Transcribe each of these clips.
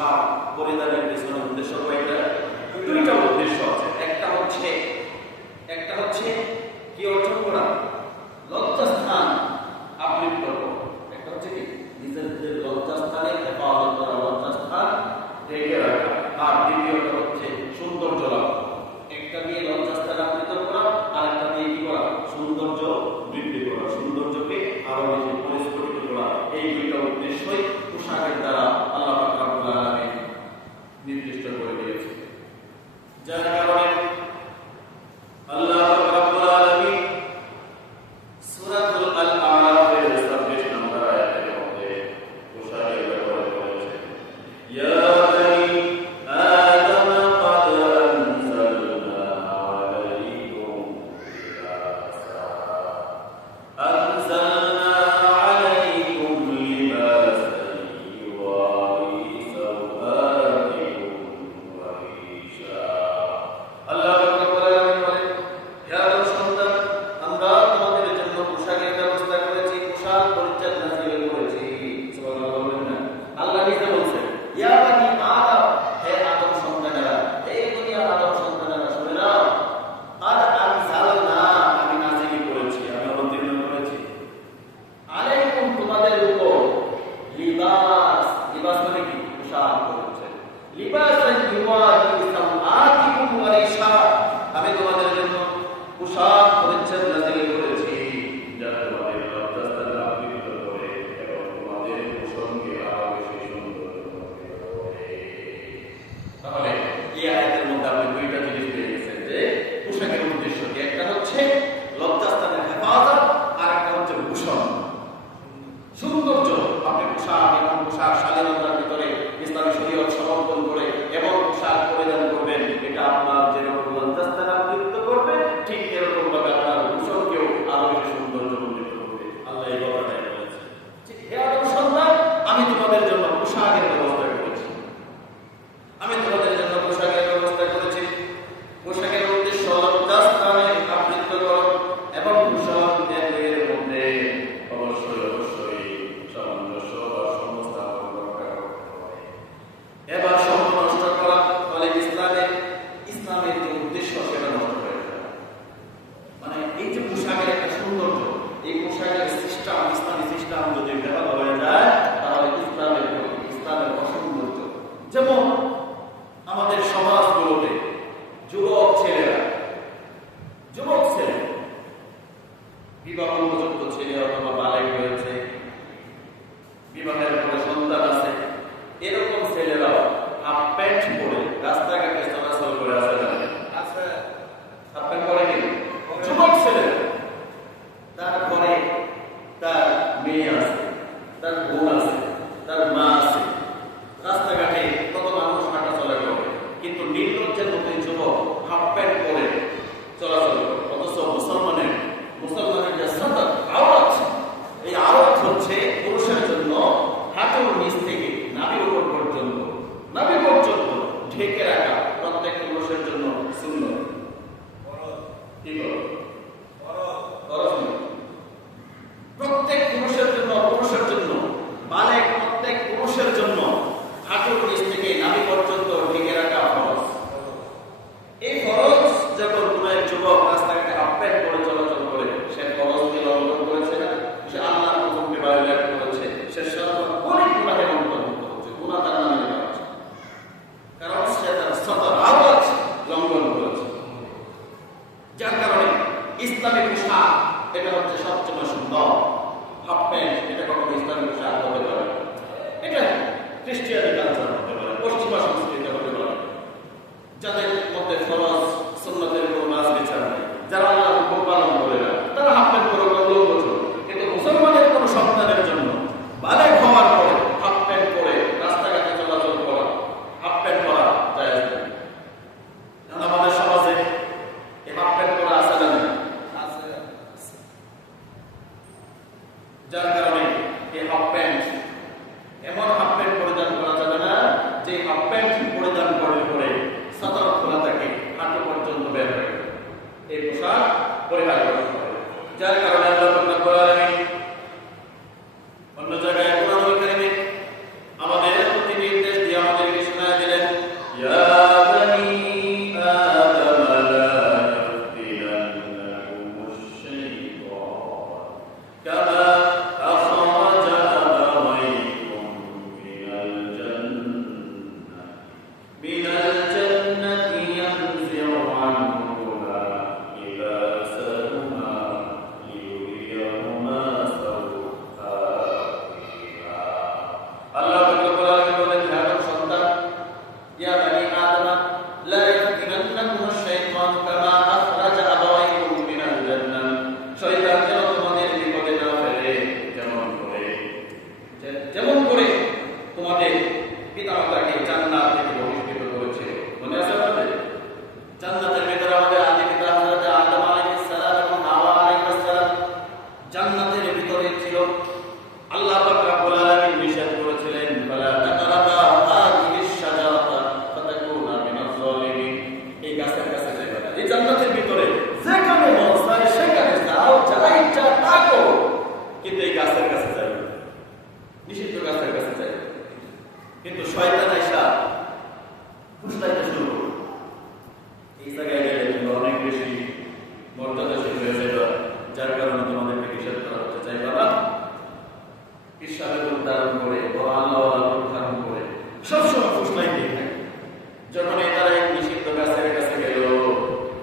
পোশাক পরিধানের পিছনে উদ্দেশ্য কয়টা? দুইটা উদ্দেশ্য আছে। একটা হচ্ছে কি অর্জন করা? লজ্জাস্থান আবৃত করা। একটা হচ্ছে কি নিজেদের লজ্জাস্থানে হেফাজত করা, লজ্জাস্থান ঢেকে রাখা। আর দ্বিতীয়টা হচ্ছে সৌন্দর্য লাভ। একটা দিয়ে লজ্জাস্থান আবৃত করা, আর একটা দিয়ে কি করা? সৌন্দর্য বৃদ্ধি করা, সৌন্দর্যকে আরো বেশি পরিস্ফুটিত করা। এই দুইটা উদ্দেশ্যই পোশাকের দ্বারা আল্লাহ পাক রব্বুল আলামিন নির্দিষ্ট করে দিয়েছে। যার কারণে আল্লাহ পাক রব্বুল আলামিন সূরাতুল আল-আরাফের 26 নম্বর আয়াতের মধ্যে পোশাকের ব্যাপারে বলেছেন, ইয়া যার কারণে আল্লাহ রাব্বুল আলামিন অন্য জায়গায় কোরআনুল কারীমে আমাদের প্রতি নির্দেশ দিয়ে আমাদেরকে আল্লাহ রাব্বুল আলামিন বলেন, হে আদম সন্তান, ইয়া বানি আদম লা ইয়াফতিনান্নাকুম আশ-শাইতানু কামা আখরাজা আবাওয়াইকুম মিনাল জান্নাহ। শয়তান যেন তোমাদের বিপদে না ফেলে, যেমন করে তোমাদের পিতামাতাকে জান্নাত থেকে বহিষ্কৃত করেছে। মনে আছে আপনাদের? জান্নাতের ভিতরে আমাদের আদি পিতা হযরত আদম আলাইহিস সালাম এবং হাওয়া আলাইহিস সালাম জান্নাতের ভিতরে ছিল। আল্লাহ পাক রব্বুল আলামিন নিষেধ করেছিলেন, ফালা তাকরাবা হাযিহিশ শাজারাতা ফাতাকুনা মিনাজ জালিমিন। এই গাছের কাছে যাবে না। এই জান্নাতের ভিতরে যেখানে মন চায় সেখানে যাও, যা ইচ্ছা তা করো, কিন্তু এই গাছের কাছে যাবে না, নিষিদ্ধ গাছের কাছে যাবে। কিন্তু শয়তান আইসা ফুসলাইতে শুরু করল, এই জায়গায় গেলে তোমরা অনেক বেশি মর্যাদাশীল হয়ে যাবে, যার কারণে তোমাদেরকে নিষেধ করা হচ্ছে, চাইবা না। ঈশ্বরের রূপ ধারণ করে, বড় আল্লাহওয়ালা রূপ ধারণ করে সবসময় ফুসলাইতেই থাকে। যখন তারা এক নিষিদ্ধ গাছের কাছে গেল,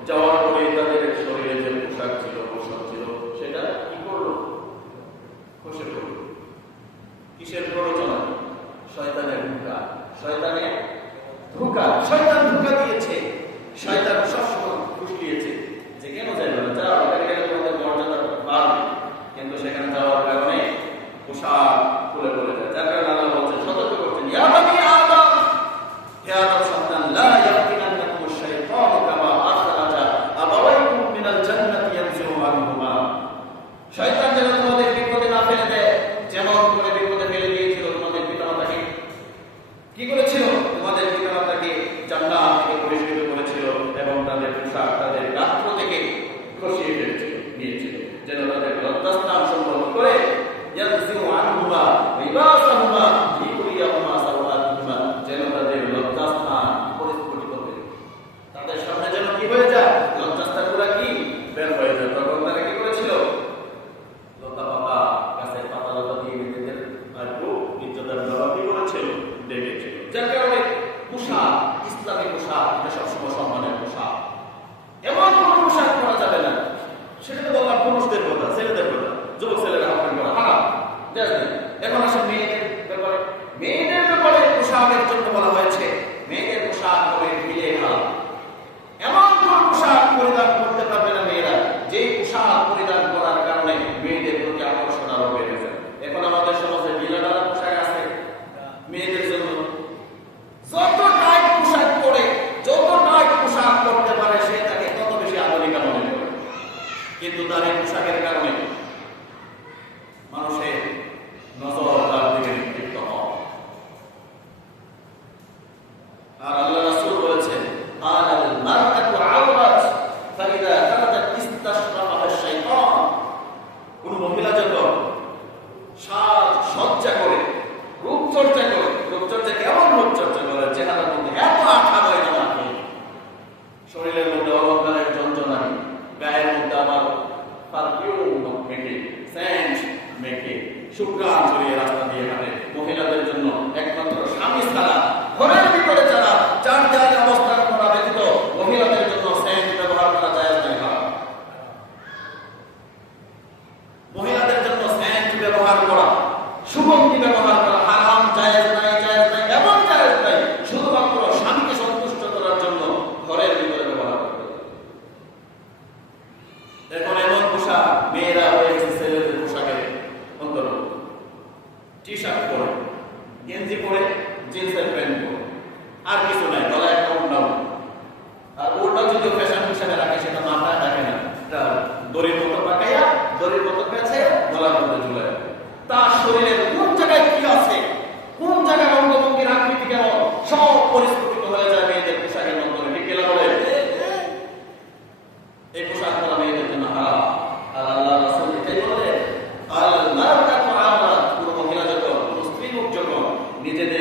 যাওয়ার পরে তাদের শরীরে যে পোশাক ছিল, পোশাক ছিল, সেটা কি করলো? খসে পড়ল। কিসের প্ররোচনা? শয়তানের ধোঁকা। শয়তানের ধোঁকা। শয়তান ধোঁকা দিয়েছে। শয়তান সবসময় ফুসলিয়েছে যে কেন যাইবে না, যাও, ওখানে গেলে তোমাদের মর্যাদা বাড়বে। কিন্তু সেখানে যাওয়ার কারণে পোশাক খুলে পড়ে যায়। যার কারণে আল্লাহ বলছেন, সতর্ক করছেন, ইয়া বানি আদম, হে আদম সন্তান, লা ইয়াফতিনান্নাকুম আশ-শাইতানু কামা আখরাজা আবাওয়াইকুম মিনাল জান্নাতি ইয়ানজিউ আনহুমা। শয়তান যেন তোমাদের বিপদে না ফেলে দেয়, যেমন করে বিপদে ফেলে দিয়েছিল তোমাদের পিতামাতাকে। কি করেছিল? তোমাদের পিতামাতাকে জান্নাত থেকে বহিষ্কৃত করেছিল এবং তাদের পোশাক, তাদের গাত্র থেকে খসিয়ে ফেলেছিল, নিয়েছিল, যেন তাদের লজ্জাস্থান সম্পন্ন করে ইয়ানজিউ আনহুমা লিবাসাহুমা লিউরিয়াহুমা সাওআতুহুমা, যেন তাদের লজ্জাস্থান পরিস্ফুটিত হয়, তাদের সামনে যেন কি হয়ে যায়, লজ্জাস্থানগুলো কি বের হয়ে যায়। তখন তারা কি করেছিল? লতা পাতা, গাছের পাতা লতা দিয়ে নিজেদের একটু ইজ্জতের ব্যবহার করেছিল, ডেকেছিল। যার কারণে পোশাক, ইসলামী পোশাক, এটা সবসময় সম্মানের পোশাক। এমন কোন পোশাক করা যাবে না, সেটা তো বললাম পুরুষদের কথা, ছেলেদের কথা, যুবক ছেলেরা হাফেন করা হারাম। এখন আসলে মেয়েদের ব্যাপারে, মেয়েদের ব্যাপারে পোশাকের জন্য বলা হয়েছে, মেয়েদের পোশাক হবে মিলে হারাম। এমন কোন পোশাক পরিধান করতে পারবে না মেয়েরা, যে পোশাক পরিধান করার কারণে মেয়েদের প্রতি আকর্ষণ আরো বেড়ে গেছে। এখন আমাদের সমাজে বিলাডালা পোশাক আছে মেয়েদের জন্য। যত টাইট পোশাক পরে, যত টাইট পোশাক পরতে পারে, সে তাকে তত বেশি আধুনিকা মনে করে। কিন্তু তার এই পোশাকের কারণে মানুষের নজর তার দিকে নিক্ষিপ্ত হয়। আর আল্লাহ রাসূল বলেছেন, আল মারআতু আওরাত ফাইদা খারাজাত ইস্তাশরাফাহা আশ-শাইতান। কোন মহিলা যখন সাজ সজ্জা করে, রূপচর্চা করে, রূপচর্চা কেমন রূপচর্চা করে? চেহারার মধ্যে এত আঠা বয় না থাকে, শরীরের মধ্যে অলঙ্কারের যন্ত্রণা নেই, গায়ের মধ্যে আমার পারফিউম মেখে, সেন্ট মেখে, সুঘ্রাণ ছড়িয়ে রাস্তা দিয়ে হাঁটে। মহিলাদের জন্য একমাত্র স্বামী ছাড়া ঘরের ভিতরে যারা চার দেয়ালে অবস্থান করা ব্যতীত মহিলাদের জন্য সেন্ট ব্যবহার করা যায় না। মহিলাদের জন্য সেন্ট ব্যবহার করা, সুগন্ধি ব্যবহার করা হারাম, জায়েজ নাই, জায়েজ নাই, এমন জায়েজ নাই, শুধুমাত্র স্বামীকে সন্তুষ্ট করার জন্য ঘরের ভিতরে ব্যবহার করতে। এখন এমন পোশাক মেয়েরা হয়ে গেছে ছেলেদের পোশাকের অন্তর্ভুক্ত। টি শার্ট পরে, গেঞ্জি পরে, জিন্সের প্যান্ট পরে, আর কিছু নাই, গলায় একটা ওড়না। আর ওড়না যদি ফ্যাশন হিসাবে রাখে, সেটা মাথায় রাখে না, এটা দড়ির মতো পাকাইয়া, দড়ির মতো পেঁচে গলার মধ্যে ঝুলায়। তার শরীরের কোন জায়গায় কি আছে, কোন জায়গায় অঙ্গভঙ্গির আকৃতি কেমন, সব পরিস্ফুটিত হয়ে যায় মেয়েদের পোশাকের মাধ্যমে। ঠিক কিনা বলে? এই পোশাক করা মেয়েদের জন্য হারাম। আর আল্লাহ রাসূল এটাই বলেন, আল মারআতু আওরাত। কোন মহিলা যখন, কোন স্ত্রী লোক যখন নিজেদের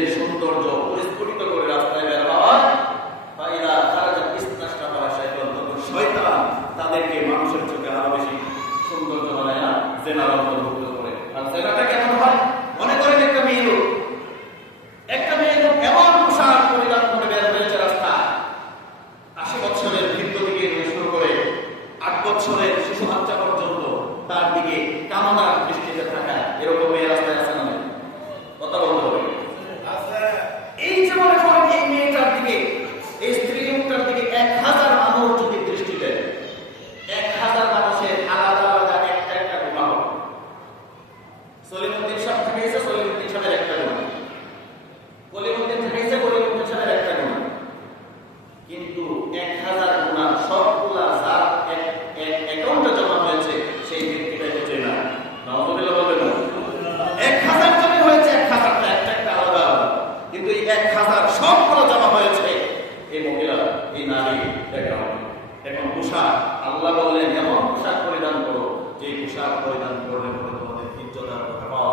বললেন এমন পোশাক পরিধান করো যে পোশাক পরিধান করলে তোমাদের ইজ্জত আর রক্ষা পাও।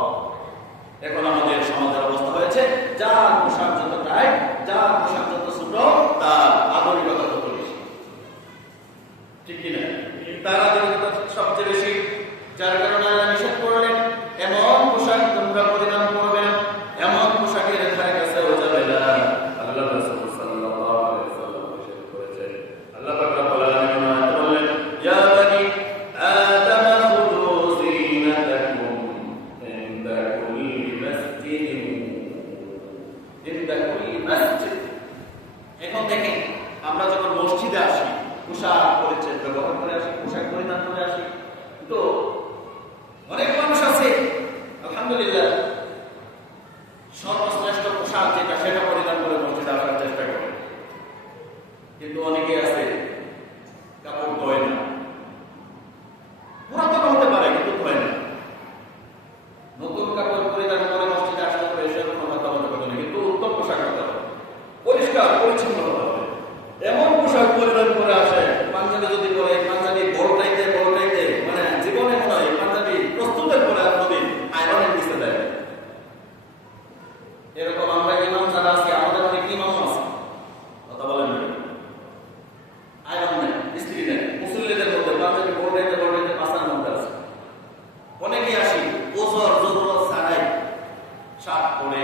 এখন আমাদের সমাজের অবস্থা হয়েছে যার পোশাক যত টাইট, যার পোশাক যত ছোট, তার আধুনিকতা তত বেশি, ঠিক কিনা? তার আধুনিকতা সবচেয়ে বেশি, যার কারণে আল্লাহ নিষেধ করলেন এমন পোশাক তোমরা পরিধান করবে না, এমন পোশাকের ধারে কাছেও যাবে না। আল্লাহ রাসূল সাল্লাল্লাহু আলাইহি ওয়াসাল্লাম নিষেধ করেছেন। আল্লাহ পাক রব্বুল আলামিন বললেন ইয়া বানি আদম খুযু যিনাতাকুম ইনদা কুল্লি মাসজিদিন, ইনদা কুল্লি মাসজিদ। এখন দেখেন আমরা যখন মসজিদে আসি পোশাক পরিচ্ছদ ব্যবহার করে আসি, পোশাক পরিধান করে আসি, তো অনেক মানুষ আছে আলহামদুলিল্লাহ সর্বশ্রেষ্ঠ পোশাক যেটা সেটা পরিধান করে মসজিদে আসার চেষ্টা করে, কিন্তু অনেকে আছে কাপড় ধোয় না, পুরাতন হতে পারে কিন্তু ধোয় না, নতুন কাপড় পরিধান করে মসজিদে আসতে হবে সেরকম কথা বলতে পারে না, কিন্তু উত্তম পোশাক হতে হবে, পরিষ্কার পরিচ্ছন্ন হতে হবে। এমন পোশাক পরিধান করে আসে, পাঞ্জাবি যদি পরে পাঞ্জাবি বড়টাইতে মানে জীবনে মনে হয় পাঞ্জাবি প্রস্তুতের পরে আর যদি আয়রনের নিচে দেয়, এরকম আমরা ইমাম যারা আজকে আমাদের অনেক ইমাম আছে কথা বলেন না, আয়রন নেই, স্ত্রী নেই, মুসল্লিদের মধ্যে পাঞ্জাবি বড়টাইতে পাঁচার মধ্যে আছে। অনেকে আসি ওজর জরুরত ছাড়াই শার্ট পরে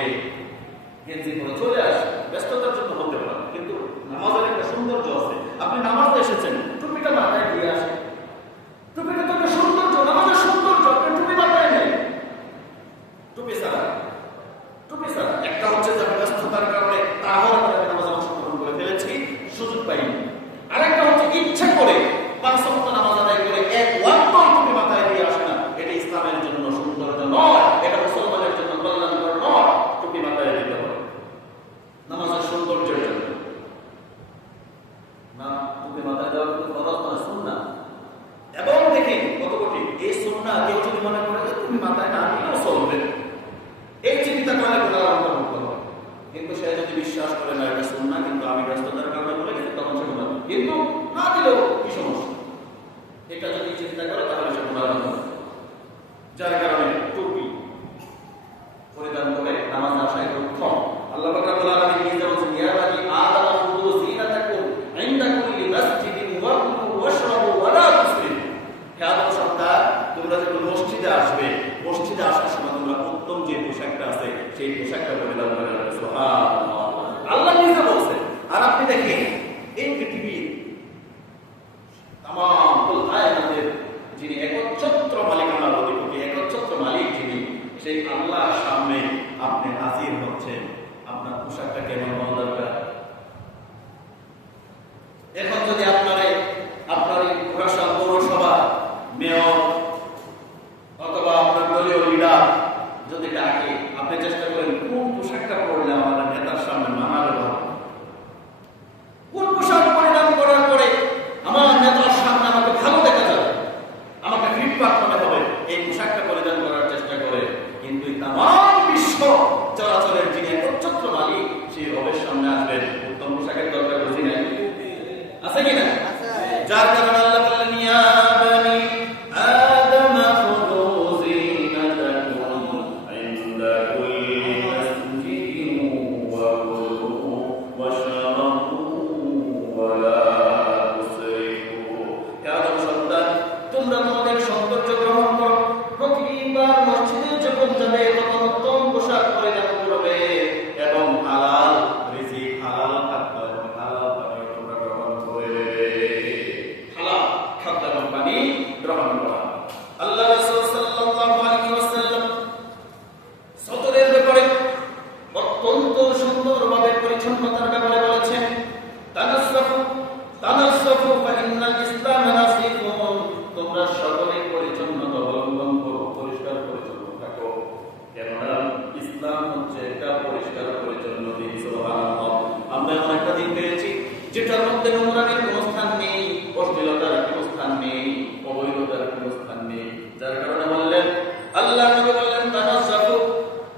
গেঞ্জি পরে চলে আসে, ব্যস্ততার জন্য হতে পারে, কিন্তু নামাজের একটা সৌন্দর্য আছে। আপনি নামাজে এসেছেন, টুপিটা মাথায় দিয়ে আসেন, টুপিটা তো একটা সৌন্দর্য, নামাজের সৌন্দর্য, আপনি টুপি মাথায় নেই, টুপি ছাড়া একটা হচ্ছে যে ব্যস্ততার কারণে তাহলে আমি নামাজে অংশগ্রহণ করে ফেলেছি, সুযোগ পাইনি, আরেকটা হচ্ছে ইচ্ছা করে 5 ওয়াক্ত নামাজ আদায় করে এক ওয়াক্ত টুপি মাথায় দিয়ে আসে না। এটা ইসলামের জন্য সৌন্দর্য নয়, এটা মুসলমানের জন্য কল্যাণকর নয়। টুপি মাথায় দিতে হবে নামাজের সৌন্দর্যের জন্য না, টুপি মাথায় দেওয়া কিন্তু ফরজ না, সুন্নাহ। এবং দেখেন কত কঠিন এই সুন্নাহ, কেউ যদি মনে করে যে টুপি মাথায় না দিলেও চলবে, এই চিন্তা করলে গুনাহ অন্তর্ভুক্ত হয়, কিন্তু সে যদি বিশ্বাস করে না এটা সুন্নাহ কিন্তু আমি ব্যস্ততার কারণে বলে গেছি, তখন সে গুনাহ, কিন্তু না দিলেও কি সমস্যা, এটা যদি চিন্তা করে তাহলে সে গুনাহ হবে। যার কারণে টুপি পরিধান করে নামাজ আসাই উত্তম। আল্লাহ পাক রব্বুল আলামিন নিজে বলেছেন ইয়া বানি আদম খুযু যিনাতাকুম ইনদা কুল্লি মাসজিদিন ওয়াকুলু ওয়াশরাবু ওয়া লা তুসরিফু। হে আদম সন্তান, তোমরা যখন মসজিদে আসবে, মসজিদে আসার সময় তোমরা উত্তম যে পোশাকটা আছে সেই পোশাকটা পরিধান করে রাখবে। সুবহানাল্লাহ, আল্লাহ নিজে বলেছেন। আর আপনি দেখেন এই পৃথিবীর तमाम কুল কায়নাতের যিনি একচ্ছত্র মালিকানার অধিপতি, একচ্ছত্র মালিক যিনি, সেই আল্লাহর সামনে আপনি হাজির হচ্ছেন, আপনার পোশাকটা কেমন হওয়া দরকার? এখন যদি আপনার এই পৌরসভা মেয়র অথবা আপনার দলীয় লিডার যদি ডাকে, আপনি চেষ্টা করেন কোন পোশাকটা পরলে আমাদের নেতার সামনে মানাবে ভালো, কোন পোশাক পরিধান করার পরে আমার নেতার সামনে আমাকে ভালো দেখা যাবে, আমাকে ফিটফাট মনে হবে, এই পোশাকটা পরিধান করার চেষ্টা করে। কিন্তু তামাম বিশ্ব চলাচলের যিনি একচ্ছত্র মালিক, সেই রবের সামনে আসবেন, উত্তম পোশাকের দরকার বুঝি নাই, আছে কিনা? যার কারণে আল্লাহ বললেন ইয়া বানি আদম খুযু যিনাতাকুম ইনদা কুল্লি মাসজিদিন ওয়া কুলু ওয়াশরাবু ওয়া লা তুসরিফু। হে আদম সন্তান, তোমরা তোমাদের সৌন্দর্য গ্রহণ করো, প্রতিবার মসজিদে যখন যাবে তখন উত্তম পোশাক পরিধান করবে এবং হালাল রিজিক, হালাল খাদ্য এবং হালাল পানি তোমরা গ্রহণ করবে। হালাল খাদ্য এবং পানি গ্রহণ করা। আল্লাহ রাসূল সাল্লাল্লাহু আলাইহি ওয়াসাল্লাম সতরের ব্যাপারে অত্যন্ত সুন্দরভাবে পরিচ্ছন্নতার ব্যাপারে বলেছেন তানাসসাফু ফা ইন্নাল ইসলাম নাসিফুন, তোমরা সকলেই পরিচ্ছন্নতা অবলম্বন করো, পরিষ্কার পরিচ্ছন্ন থাকো, কেননা ইসলাম হচ্ছে একটা পরিষ্কার পরিচ্ছন্ন দিন। সুবহানাল্লাহ, আমরা এমন একটা দিন পেয়েছি যেটার মধ্যে নোংরামির কোনো স্থান নেই, অশ্লীলতার কোনো স্থান নেই, অবৈধতার কোনো স্থান নেই। যার কারণে বললেন আল্লাহ নবী বললেন তানাসসাফু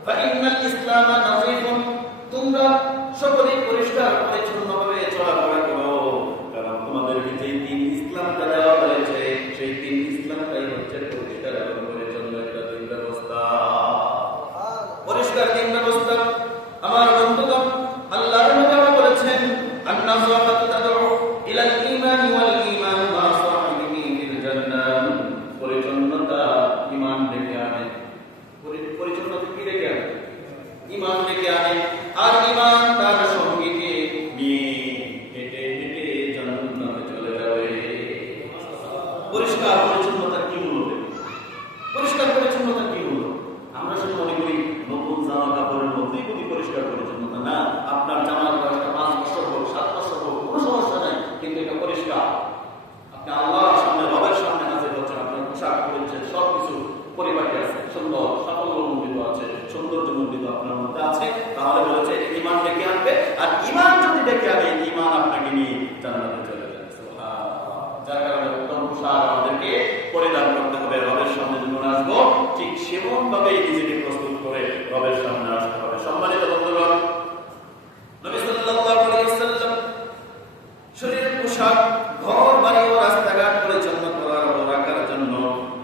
ফা ইন্নাল ইসলাম নাসিফুন, তোমরা সকলেই পরিষ্কার বন্ধুগণ, আল্লাহর নবী বলেছেন আন-নাযাফাতু তাদউ ইলাল ঈমান ওয়াল ঈমান মা সাহিবিহি ফিল জান্নাহ। পরিচ্ছন্নতা ঈমান ডেকে আনে। পরিচ্ছন্নতা কি ডেকে আনে? ঈমান ডেকে আনে। আর ঈমান তার সঙ্গীকে নিয়ে হেঁটে হেঁটে জান্নাতে চলে যাবে। পরিষ্কার পরিচ্ছন্নতা কি মূল্য? পরিষ্কার পরিচ্ছন্নতা কি মূল্য? আমরা শুধু মনে করি নতুন জামা কাপড়ের মধ্যেই যদি পরিষ্কার পরিচ্ছন্নতা, না, আপনার জামার বয়সটা 5 বছর হোক, 7 বছর হোক, কোনো সমস্যা নাই, কিন্তু এটা পরিষ্কার। আপনি আল্লাহর সামনে, রবের সামনে হাজির হচ্ছেন, আপনার পোশাক পরিচ্ছদ সবকিছু পরিপাটি আছে, সুন্দর, সাফল্যমণ্ডিত আছে, সৌন্দর্যমণ্ডিত আপনার মধ্যে আছে, তাহলে বলেছে ঈমান ডেকে আনবে। আর ঈমান যদি ডেকে আনে, ঈমান আপনাকে নিয়ে জান্নাতে চলে যাবে। সুবহানাল্লাহ। যার কারণে উত্তম পোশাক আমাদেরকে পরিধান করতে হবে। রবের সামনে যখন আসবো, ঠিক সেমন ভাবে নিজেকে প্রস্তুত করে রবের সামনে আসতে হবে। সম্মানিত বন্ধুগণ, নবী সাল্লাল্লাহু আলাইহি ওয়াসাল্লাম শরীরের পোশাক, ঘর বাড়ি ও রাস্তাঘাট পরিচ্ছন্ন করার ও রাখার জন্য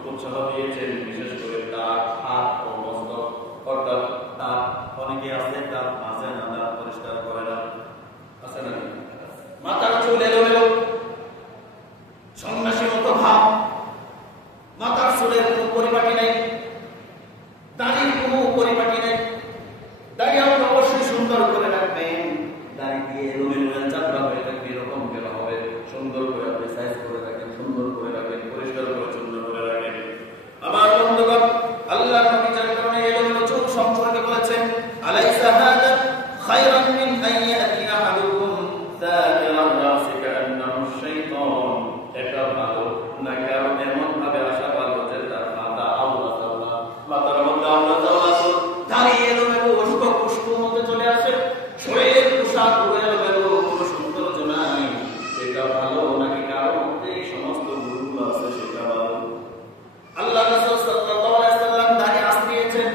উৎসাহ দিয়েছেন। বিশেষ করে দাঁত, হাত ও মস্তক, অর্থাৎ দাঁত, অনেকে আছে দাঁত মাজে না, দাঁত পরিষ্কার করে না, আছে না? মাথার চুল এলোমেলো, সন্ন্যাসীর মতো ভাব, মাথার চুলের কোনো পরিপাটি নেই, দাড়ির কোনো পরিপাটি নেই। দাড়ি আপনি অবশ্যই সুন্দর করে রাখবেন। দাড়ি দিয়ে এলোমেলো চাপড়া হয়ে থাকবে, এরকম কেন হবে? সুন্দর করে আপনি সাইজ করে রাখেন, সুন্দর করে রাখেন, পরিষ্কার পরিচ্ছন্ন করে রাখেন। আমার বন্ধুগণ, আল্লাহ নবী যার কারণে এলোমেলো চুল সম্পর্কে বলেছেন, আলাইসা হাদা খায়রান মিন আন ইয়াতি আহাদুকুম সাকিরান রাসি কান্নাহু শাইতান। এটা ভালো না কারণ এমন ভাবে আসা ভালো যে তার মাথা আল্লাহ তাআলা, মাথার মধ্যে আল্লাহ তাআলা দাঁড়িয়ে এলোমেলো অশুভ পুষ্পর মধ্যে চলে আসে, শরীরের পোশাক এলোমেলো, কোনো সৌন্দর্য নাই। এটা ভালো নাকি কারোর মধ্যে এই সমস্ত গুণগুলো আছে সেটা ভালো? আল্লাহ রাসূল সাল্লাল্লাহু আলাইহি ওয়াসাল্লাম দাড়ি আঁচড়িয়েছেন,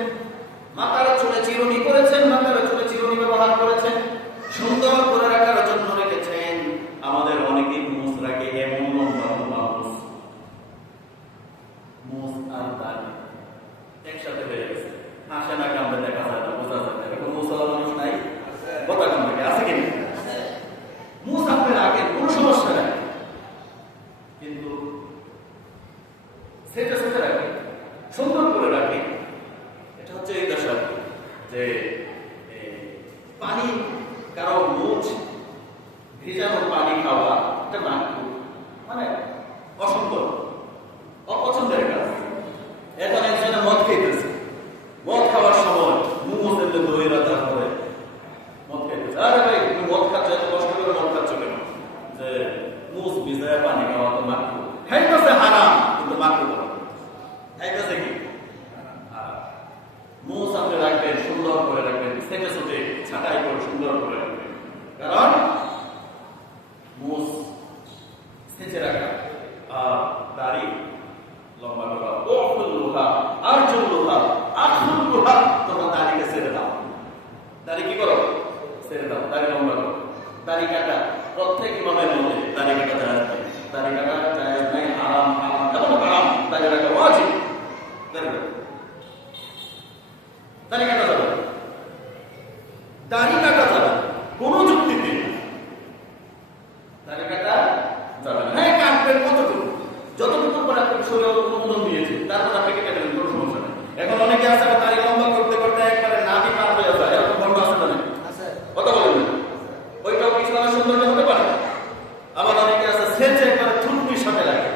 মাথার চুলে চিরুনি করেছেন, মাথার চুলে চিরুনি ব্যবহার করেছেন, সুন্দর করে রাখার জন্য রেখেছেন। আমাদের অনেকেই মুছ রাখে, এমন লম্বা লম্বা মুছ আর দাড়ি একসাথে হয়ে গেছে, হাসে না কামড়ে দেখা যায় না, বোঝা যায় না। এরকম মুসলা মানুষ নাই? কথা কামড়ে আছে কি? মুছ আপনি রাখেন, কোনো সমস্যা নাই, কিন্তু সেটা সেটা রাখে, সুন্দর করে রাখে। এটা হচ্ছে এই দশা যে পানি, কারো মুছ ভিজানো পানি খাওয়া, এটা মাকরুহ, মানে অসুন্দর, অপছন্দের কাজ। এখন একজনে মদ খেতেছে, মদ খাওয়ার সময় মুখে দইরাতা করে মদ খেতেছে। আরে ভাই, তুমি মদ খাচ্ছ, এত কষ্ট করে মদ খাচ্ছ কেন? যে মুখ ভিজায় পানি খাওয়া তো মাকরুহ। খাইতেছে হারাম, কিন্তু মাকরুহ। খাইতেছে কি? মুখ আপনি রাখবেন, সুন্দর করে রাখবেন, সেটে সুটে ছাটাই করে সুন্দর করে রাখবেন। কারণ মুখ সেচে রাখা আর দাড়ি লম্বা করা, ওফুল লোহা, আরজুল লোহা, আখুল লোহা, তোমরা দাড়িকে ছেড়ে দাও। দাড়ি কি করো? ছেড়ে দাও, দাড়ি লম্বা করো। দাড়ি কাটা প্রত্যেক ইমামের মধ্যে দাড়ি কাটা জায়েজ নাই, দাড়ি কাটা জায়েজ নাই, হারাম, হারাম এবং হারাম। দাড়ি কাটা ওয়াজিব, দাড়ি কাটা যাবে, দাড়ি কাটা যাবে কোনো যুক্তিতে, দাড়ি কাটা যাবে না। হ্যাঁ, কাটবেন কতটুকু, যতটুকু করে আপনাকে শরীর অনুমোদন দিয়েছে, তারপর আপনি কেটে দেবেন, কোনো সমস্যা নেই। এখন অনেকে আছে দাড়ি লম্বা করতে করতে একবারে নাভি পার হয়ে যায়, এরকম বন্ধ আছে না? কথা বলবেন, ওইটাও কি ইসলামের সৌন্দর্য হতে পারে? আবার অনেকে আছে সেচে একবারে থুতনির সাথে লাগে,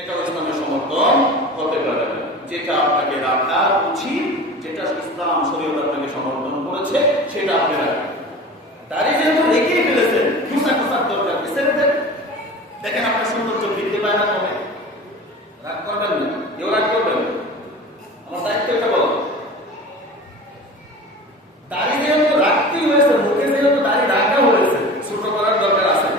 এটাও ইসলামের সমর্থন হতে পারে না। যেটা আপনাকে রাখা উচিত, যেটা ইসলাম শরীয়ত আপনাকে সমর্থন করেছে, সেটা আপনি রাখবেন। দাড়ি যেহেতু রেখেই ফেলেছেন, খুশা খুশার দরকার ছেড়ে দেন। দেখেন আপনার সৌন্দর্য বৃদ্ধি পায় না কমে? রাগ করবেন না, কেউ রাগ করবেন না। আমার দায়িত্ব এটা বলো, দাড়ি যেহেতু রাখতেই হয়েছে, মুখে যেহেতু দাড়ি রাখা হয়েছে, ছোট করার দরকার আছে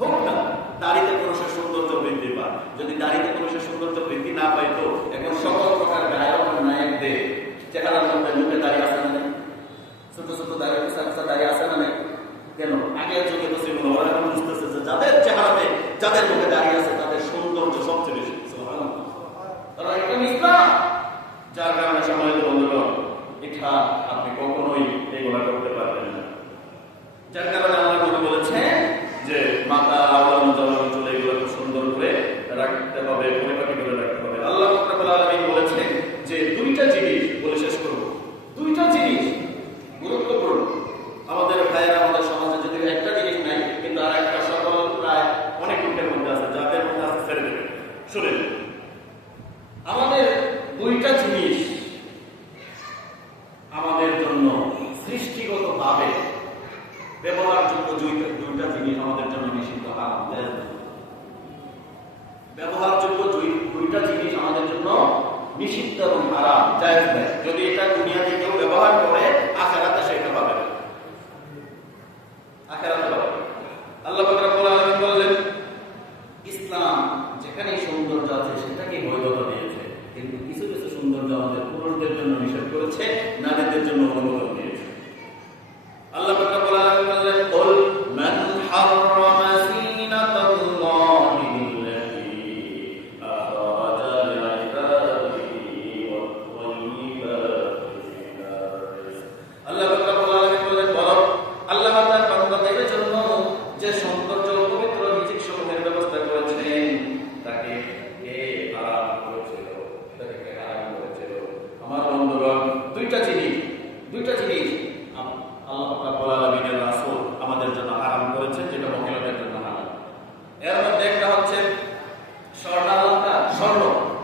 হোক না। দাড়িতে পুরুষের সৌন্দর্য বৃদ্ধি পায়। যদি দাড়িতে পুরুষের সৌন্দর্য বৃদ্ধি না পাইতো, এখন সকল প্রকার গায়ক নায়কদের চেহারার মধ্যে মুখে দাড়ি আসে না? ছোট ছোট দাড়ি, কুচা কুচা দাড়ি আসে না? কেন? আগের যুগে তো ছিল, ওরা এখন বুঝতেছে যে যাদের চেহারাতে, যাদের মুখে দাঁড়িয়ে আছে, তাদের সৌন্দর্য সবচেয়ে বেশি। তারা এটা ইসলাম। যার কারণে সম্মানিত বন্ধুগণ, এটা আপনি কখনোই এই আল্লাহ রাব্বুল আলামিন বলেন, বলো আল্লাহ তাআলা বান্দাদের জন্য যে সৌন্দর্য পবিত্র রিজিক সমূহের ব্যবস্থা করেছেন তাকে কে হারাম করেছিল, তাকে কে হারাম করেছিল? আমার বন্ধুগণ, দুইটা জিনিস আল্লাহ রাব্বুল আলামিনের রাসূল আমাদের জন্য হারাম করেছেন, যেটা মহিলাদের জন্য হারাম। এর মধ্যে একটা হচ্ছে স্বর্ণ।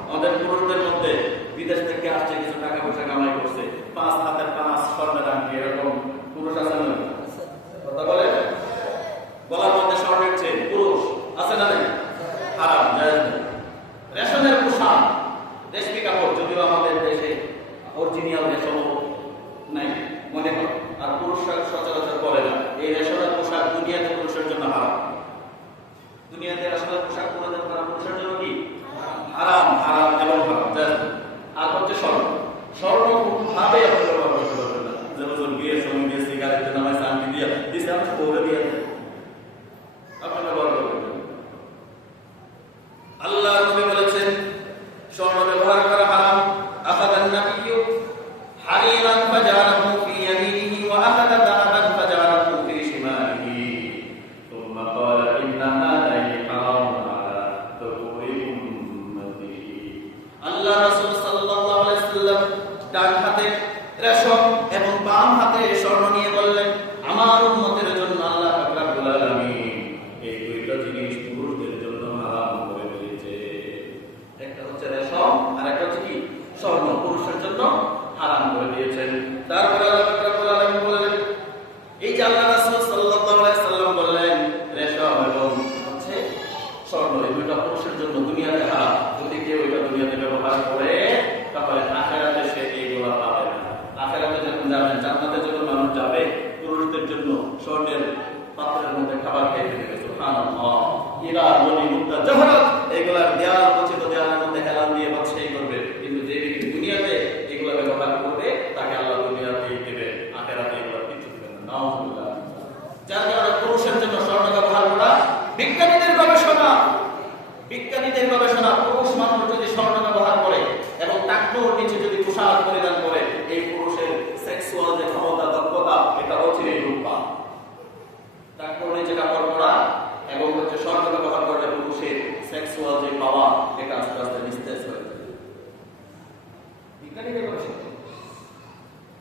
আমাদের পুরুষদের মধ্যে বিদেশ থেকে আসছে, কিছু টাকা পয়সা কামাই করছে, 5 হাতের 5 স্বর্ণের আংটি, এরকম পুরুষ আছে না? কথা বলে, গলার মধ্যে স্বর্ণের চেন, পুরুষ আছে না? নাই? হারাম, জায়েজ নেই। রেশমের পোশাক, রেশমি কাপড়, যদিও আমাদের দেশে অরিজিনাল রেশম নাই মনে হয়, আর পুরুষরা সচরাচর পরে না। এই রেশমের পোশাক দুনিয়াতে পুরুষের জন্য হারাম। দুনিয়াতে রেশমের পোশাক পরিধান করা পুরুষের জন্য কি হারাম? হারাম এবং হারাম, জায়েজ নেই। আর হচ্ছে স্বর্ণ ভাবে আপনি ব্যবহার করতে পারবেন না। যেমন বিয়ের সময় বিয়ে সিগারেটের নামে শান্তি দিয়ে দিচ্ছে, আমি বলে দিয়ে আপনি ব্যবহার করবেন। আল্লাহ নবী বলেছেন স্বর্ণ ব্যবহার করা হারাম। আখাদান নাবিয়্যু হারিরান ফাজারাহু ফি ইয়ামিনিহি ওয়া আখাদা দাহাবান ফাজারাহু ফি শিমালিহি সুম্মা ক্বালা ইন্না হাযাইনি হারামুন আলা তুকুরি উম্মতি। আল্লাহ রাসূল সাল্লাল্লাহু আলাইহি ওয়াসাল্লাম ডান হাতে রেশম এবং বাম হাতে স্বর্ণ নিয়ে বললেন, আমার উম্মতের জন্য আল্লাহ পাক রব্বুল আলামিন এই দুইটা জিনিস পুরুষদের জন্য হারাম করে দিয়েছে। একটা হচ্ছে রেশম আর একটা হচ্ছে কি স্বর্ণ, পুরুষের জন্য হারাম করে দিয়েছেন। তারপরে আল্লাহ পাক রব্বুল আলামিন বললেন, এই যে আল্লাহ রাসূল সাল্লাল্লাহু আলাইহি সাল্লাম বললেন রেশম এবং হচ্ছে স্বর্ণ এই দুইটা পুরুষের জন্য দুনিয়াতে হারাম। যদি কেউ এটা দুনিয়াতে ব্যবহার করে তাহলে আখিরাতে সে এইগুলো পাবে না। আখিরাতে যখন যাবেন, জান্নাতে যখন মানুষ যাবে, পুরুষদের জন্য স্বর্ণের পাত্রের মধ্যে খাবার খেতে দেবে। সুবহানাল্লাহ। হীরা, মণি, মুক্তা, জহরত এগুলা দেওয়াল রচিত দেওয়ালের মধ্যে হেলান দিয়ে বাদশাহী করবে। কিন্তু যে ব্যক্তি দুনিয়াতে এগুলা ব্যবহার করবে তাকে আল্লাহ দুনিয়াতেই দেবে, আখিরাতে এগুলা কিছু দেবে না। নাউযুবিল্লাহ। যার কারণে পুরুষের জন্য স্বর্ণ ব্যবহার করা বিজ্ঞানীদের গবেষণা পুরুষ মানুষ যদি স্বর্ণ ব্যবহার করে এবং টাকনোর নিচে যদি পোশাক পরিধান করে, এই পুরুষের সেক্সুয়াল যে ক্ষমতা, দক্ষতা, এটা অচিরেই রূপ পায়। টাকনোর নিচে কাপড় পরা এবং হচ্ছে স্বর্ণ ব্যবহার করলে পুরুষের সেক্সুয়াল যে পাওয়া, এটা আস্তে আস্তে নিস্তেজ হয়ে যাবে। বিজ্ঞানীদের গবেষণা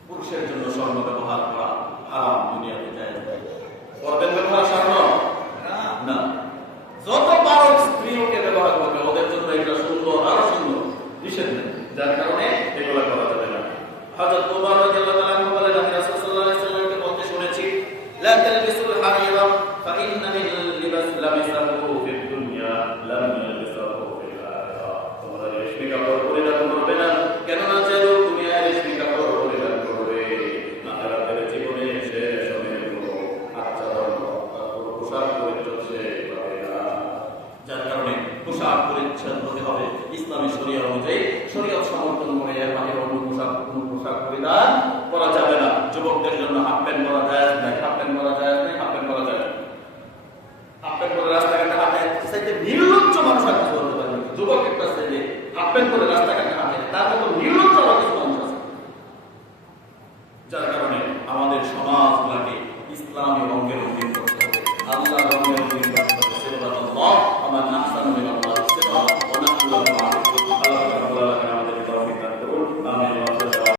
পুরুষের জন্য স্বর্ণ ব্যবহার করা হারাম, দুনিয়াতে জায়েজ নেই। করবেন ব্যবহার স্বর্ণ? না। যত পারো স্ত্রীকে ব্যবহার করবে, ওদের জন্য এটা সুন্দর, আরো সুন্দর, নিষেধ নেই। যার কারণে এগুলো করা যাবে না। হযরত ওমর রাদিয়াল্লাহু তাআলা আনহু বলেন, আমি রাসূল সাল্লাল্লাহু আলাইহি ওয়াসাল্লামকে বলতে শুনেছি, লা তালবিসুল হারিরা ফাইন্না মিন লিবাস লামিসাহু ফিদ দুনিয়া লাম ইয়ালবিসাহু ফিল আখিরাহ। তোমরা রেশমি কাপড় পরিধান করবে না, কেননা যে লোক দুনিয়ায় রেশমি কাপড় পরিধান করবে, আখিরাতের জীবনে সে রেশমের কোনো আচ্ছাদন পোশাক পরিচ্ছদ সে পাবে না। যার কারণে পোশাক পরিচ্ছদ হতে হবে ইসলামী শরীয়ত অনুযায়ী, শরীয়ত সমর্থন করে। এর বাইরে অন্য পোশাক পরিধান করা যাবে না। যুবকদের জন্য হাফ প্যান্ট পরা যায়